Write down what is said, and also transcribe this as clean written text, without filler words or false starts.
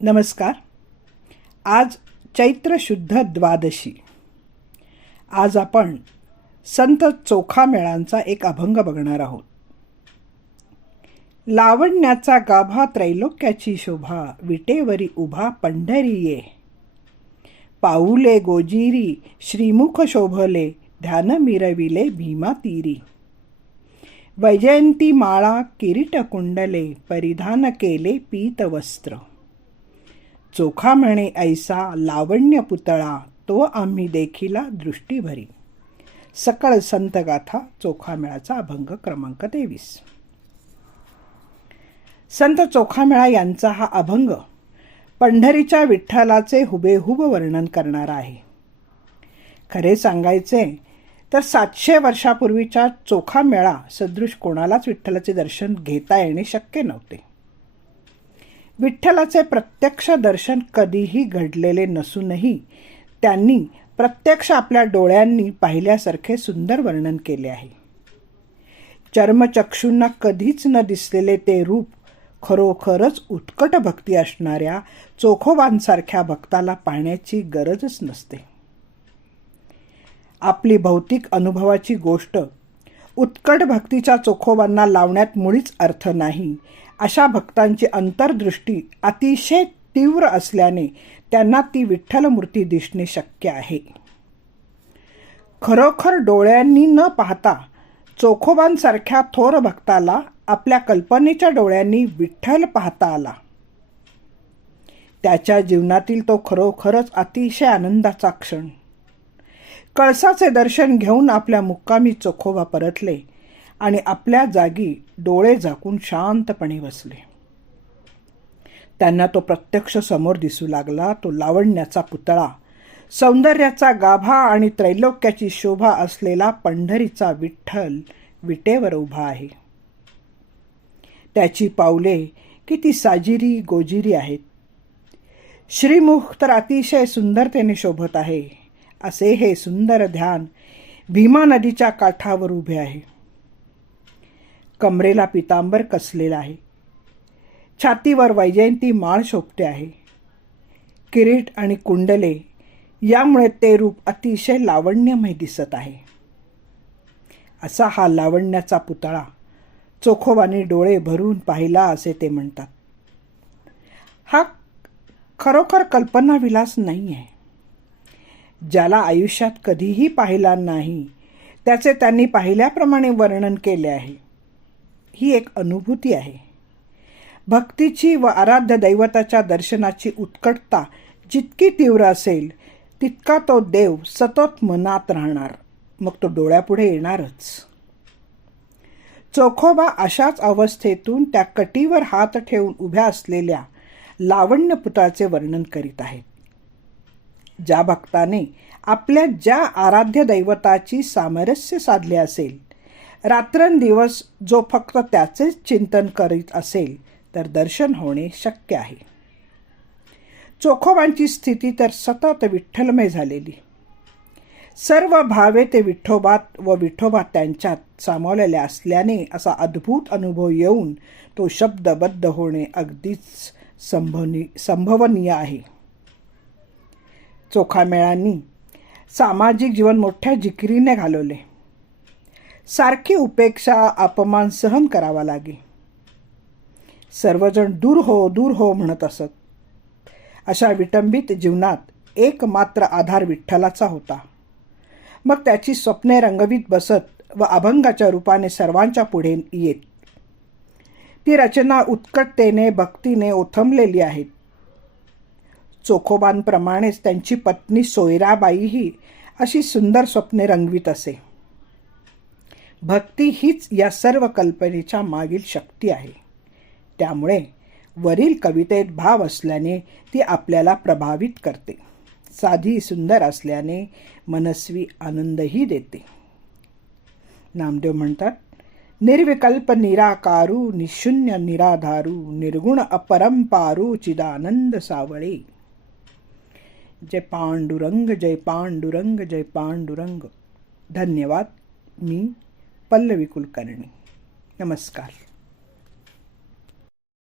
नमस्कार. आज चैत्र शुद्ध द्वादशी. आज आपण संत चोखामेळांचा एक अभंग बघणार आहोत. लावण्याचा गाभा त्रैलोक्याची शोभा, विटेवरी उभा पंढरी ये. पाऊले गोजिरी श्रीमुख शोभले, ध्यान मिरविले भीमा तीरी. वैजयंती माळा किरीट कुंडले, परिधान केले पीत वस्त्र. चोखा म्हणे ऐसा लावण्य पुतळा, तो आम्ही देखिला दृष्टी भरी. सकळ संत गाथा चोखामेळाचा अभंग क्रमांक 23. संत चोखामेळा यांचा हा अभंग पंढरीच्या विठ्ठलाचे हुबेहूब वर्णन करणारा आहे. खरे सांगायचे तर 700 वर्षापूर्वीच्या चोखामेळा सदृश कोणालाच विठ्ठलाचे दर्शन घेता येणे शक्य नव्हते. विठ्ठलाचे प्रत्यक्ष दर्शन कधीही घडलेले नसूनही त्यांनी प्रत्यक्ष आपल्या डोळ्यांनी पाहिल्यासारखे सुंदर वर्णन केले आहे. चर्मचक्षूंना कधीच न दिसलेले ते रूप खरोखरच उत्कट भक्ती असणाऱ्या चोखोबांसारख्या भक्ताला पाहण्याची गरजच नसते. आपली भौतिक अनुभवाची गोष्ट उत्कट भक्तीच्या चोखोबांना लावण्यात मुळीच अर्थ नाही. अशा भक्तांची अंतर्दृष्टी अतिशय तीव्र असल्याने त्यांना ती विठ्ठलमूर्ती दिसणे शक्य आहे. खरोखर डोळ्यांनी न पाहता चोखोबांसारख्या थोर भक्ताला आपल्या कल्पनेच्या डोळ्यांनी विठ्ठल पाहता आला. त्याच्या जीवनातील तो खरोखरच अतिशय आनंदाचा क्षण. कळसाचे दर्शन घेऊन आपल्या मुक्कामी चोखोबा परतले आणि आपल्या जागी डोळे झाकून शांतपणे बसले. त्यांना तो प्रत्यक्ष समोर दिसू लागला. तो लावण्याचा पुतळा, सौंदर्याचा गाभा आणि त्रैलोक्याची शोभा असलेला पंढरीचा विठ्ठल विटेवर उभा आहे. त्याची पावले किती साजिरी गोजिरी आहेत. श्रीमुख तर अतिशय सुंदरतेने शोभत आहे. असे हे सुंदर ध्यान भीमा नदीच्या काठावर उभे आहे. कमरेला पितांबर कसलेला आहे. छातीवर वैजयंती माळ शोभते आहे. किरीट आणि कुंडले यामुळे ते रूप अतिशय लावण्यमय दिसत आहे. असा हा लावण्याचा पुतळा चोखोबाने डोळे भरून पाहिला असे ते म्हणतात. हा खरोखर कल्पनाविलास नाही आहे. ज्याला आयुष्यात कधीही पाहिला नाही त्याचे त्यांनी पाहिल्याप्रमाणे वर्णन केले आहे. ही एक अनुभूती आहे. भक्तीची व आराध्य दैवताच्या दर्शनाची उत्कटता जितकी तीव्र असेल तितका तो देव सतत मनात राहणार, मग तो डोळ्यापुढे येणारच. चोखोबा अशाच अवस्थेतून त्या कटीवर हात ठेवून उभ्या असलेल्या लावण्य पुतळाचे वर्णन करीत आहेत. ज्या भक्ताने आपल्या ज्या आराध्य दैवताची सामरस्य साधले असेल, रात्रंदिवस जो फक्त त्याचेच चिंतन करीत असेल तर दर्शन होणे शक्य आहे. चोखोबांची स्थिती तर सतत विठ्ठलमय झालेली. सर्व भावे ते विठोबात व विठोबा त्यांच्यात सामावलेले असल्याने असा अद्भुत अनुभव येऊन तो शब्दबद्ध होणे अगदीच संभवनीय आहे. चोखामेळांनी सामाजिक जीवन मोठ्या जिकिरीने घालवले. सारखी उपेक्षा अपमान सहन करावा लागे. सर्वजण दूर हो म्हणत असत. अशा विटंबित जीवनात एकमात्र आधार विठ्ठलाचा होता. मग त्याची स्वप्ने रंगवीत बसत व अभंगाच्या रूपाने सर्वांच्या पुढे येत. ती रचना उत्कटतेने भक्तीने ओथंबलेली आहेत. चोखोबांप्रमाणेच त्यांची पत्नी सोयराबाईही अशी सुंदर स्वप्ने रंगवीत असे. भक्ती हीच या सर्व कल्पनेच्या मागील शक्ती आहे. त्यामुळे वरील कवितेत भाव असल्याने ती आपल्याला प्रभावित करते. साधी सुंदर असल्याने मनस्वी आनंदही देते. नामदेव म्हणतात, निर्विकल्प निराकारू निशून्य निराधारू, निर्गुण अपरंपारू चिदानंद सावळे. जय पांडुरंग, जय पांडुरंग, जय पांडुरंग. धन्यवाद. मी पल्लवी कुलकर्णी. नमस्कार.